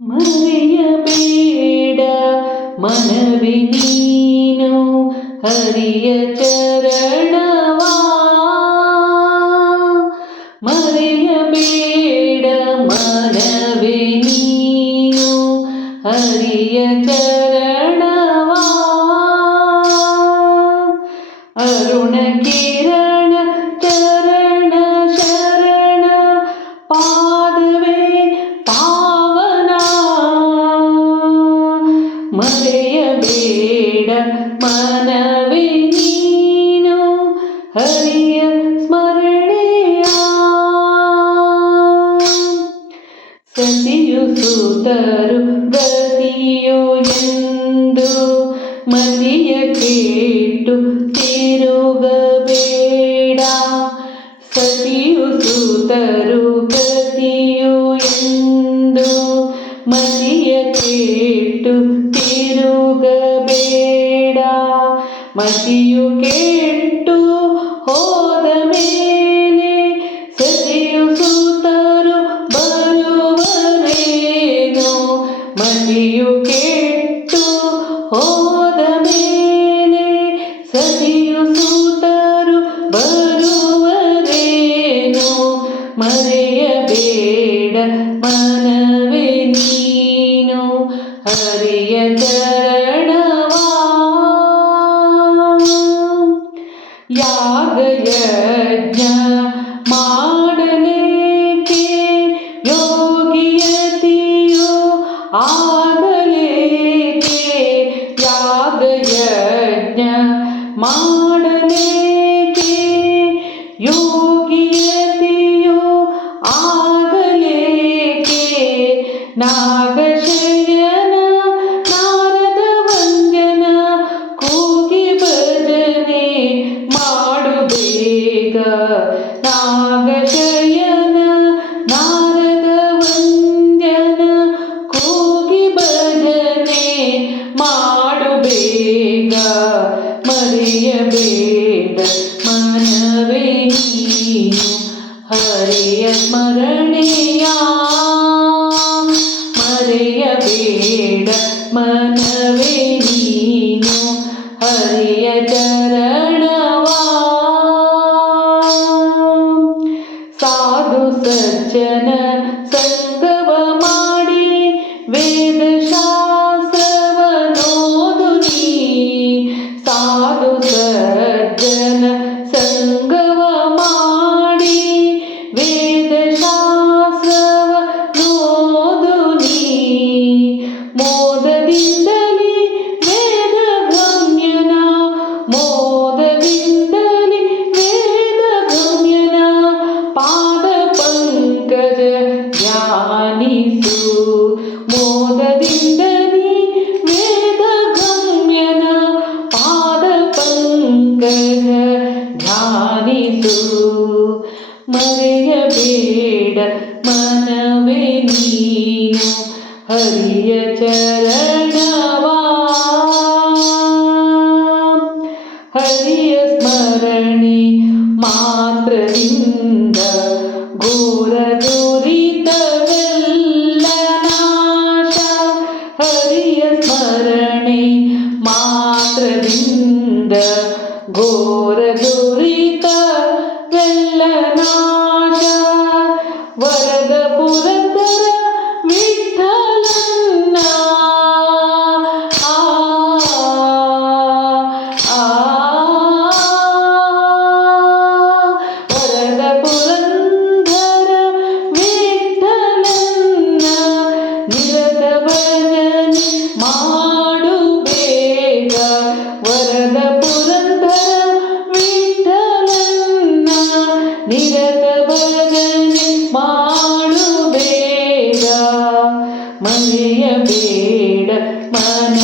ಮರೆಯಬೇಡ ಮನವಿ ನೀನು ಹರಿಯ ಚರಣವಾ ಮರೆಯಬೇಡ ಮನವಿ ನೀನು ಹರಿಯ ಚರಣವಾ ഹരിയ സ്മരണയാ സതിയു സുതരു ഗതിയോ എന്തു? മതിയ കേട്ടു തിരുകബേട സതിയു സുതരു ഗതിയോ എന്തു? മതിയ കേട്ടു തിരുകബേട മതിയു കേട്ടു ಹರಿಯ ಚರಣವಾ ಯಾಗಯಜ್ಞ ಮಾಡಲೇಕೆ ಯೋಗಿಯತಿಯೋ ಆಗಲೇಕೆ ಯಾಗಯಜ್ಞ ಮಾಡಲೇಕೆ ಯೋಗಿಯತಿಯೋ ಆಗಲೇಕೆ ನಾಗಶಯನ ನಾಗಶಯನ ನಾರದ ವಂದನ ಕೂಗಿ ಭಜನೆ ಮಾಡು ಬೇಗ ಮರೆಯಬೇಡ ಮನವೇ ನೀನು ಹರಿಯ ಸ್ಮರಣೆಯ मोदीन्दनि वेदगम्यन पादपङ्कज धारितु मलियबेड मनविनी हरियचरणवा हरियस्मरणि मातृविन्द घोरगुरि ಘೋರ ದುರಿತ ವೆಲ್ಲನಾಶ ವರದ ಪುರಂದರ ವಿಠಲನ್ನ ವರದ ಪುರಂದರ ವಿಠಲನ್ನ ನಿರತ ಭಜನೆ ಮಾಡು ಬೇಗ മഴയ പേട മന